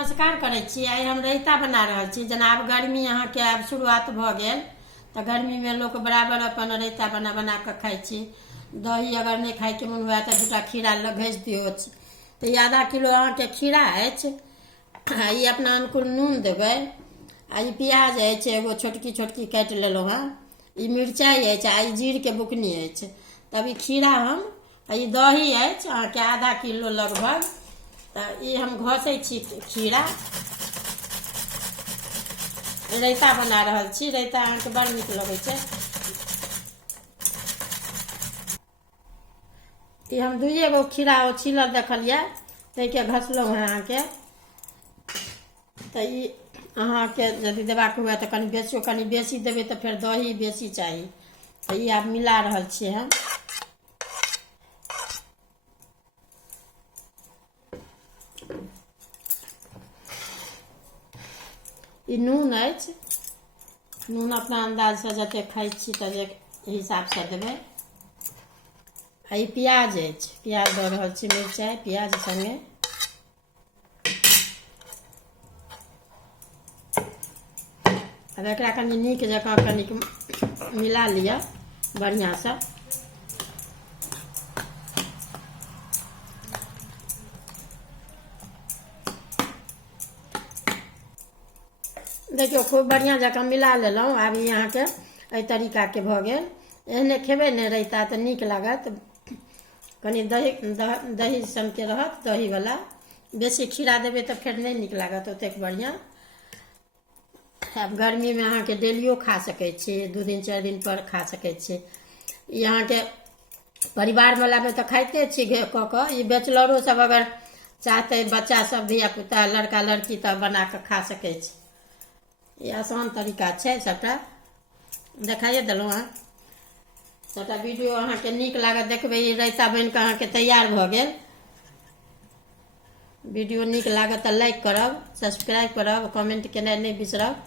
नमस्कार करै छी। आइ हम रायता बना रहल छी। जेना आब गर्मी अहाँके आब शुरुआत भऽ गेल तऽ गर्मीमे लोक बराबर अपन रायता बना बना कऽ खाइ छी। दही अगर नहि खाइके मोन हुए तऽ दूटा खीरा घसि दियौ। तऽ ई आधा किलो अहाँके खीरा अछि। ई अपना अनुकूल नून देबै। आ ई प्याज अछि एगो छोटकी छोटकी काटि लेलहुँ हँ। ई मिरचाइ अछि आ ई जीरके बुकनी अछि। तब ई खीरा हम ई दही अछि अहाँके आधा किलो लगभग। तऽ ई हम घसै छी खीरा। रायता बना रहल छी। रायता अहाँके बड़ नीक लगै छै। ई हम दुइए गो खीरा छीलल देखलिए ताहिके घसलहुँ हँ अहाँके। तऽ ई अहाँके यदि देबाक हुए तऽ कनि बेसी देबै तऽ फेर दही बेसी चाही। तऽ ई आब मिला रहल छियै हम। ई नून अछि। नून अपना अंदाजसँ जतेक खाइ छी तऽ हिसाबसँ देबै। आ ई प्याज अछि। प्याज दऽ रहल छी, मिरचाइ प्याज सङ्गे। अब एकरा कनि नीक जकाँ कनिक मिला लिअ बढ़िआँसँ। देखियौ खूब बढ़िआँ जकाँ मिला लेलहुँ। आब ई अहाँके एहि तरीकाके भऽ गेल। एहने खेबै ने रायता तऽ नीक लागत। कनि दही सनके रहत, दहीवला। बेसी खीरा देबै तऽ फेर नहि नीक लागत ओतेक बढ़िआँ। आब गर्मीमे अहाँके डेलियो खा सकै छी, 2 दिन 4 दिन पर खा सकै छी। ई अहाँके परिवारवलामे तऽ खाइते छी कऽ कऽ। ई बैचलरो सब अगर चाहतै, बच्चा सब धियापुता लड़का लड़की तऽ बना कऽ खा सकै छी। ई आसान तरीका छै। सबटा देखाइए देलहुँ हँ। सबटा वीडियो अहाँके नीक लागत देखबै। ई रायता बनि कऽ अहाँके तैयार भऽ गेल। वीडियो नीक लागत तऽ लाइक करब, सब्सक्राइब करब, कमेंट केनाइ नहि बिसरब।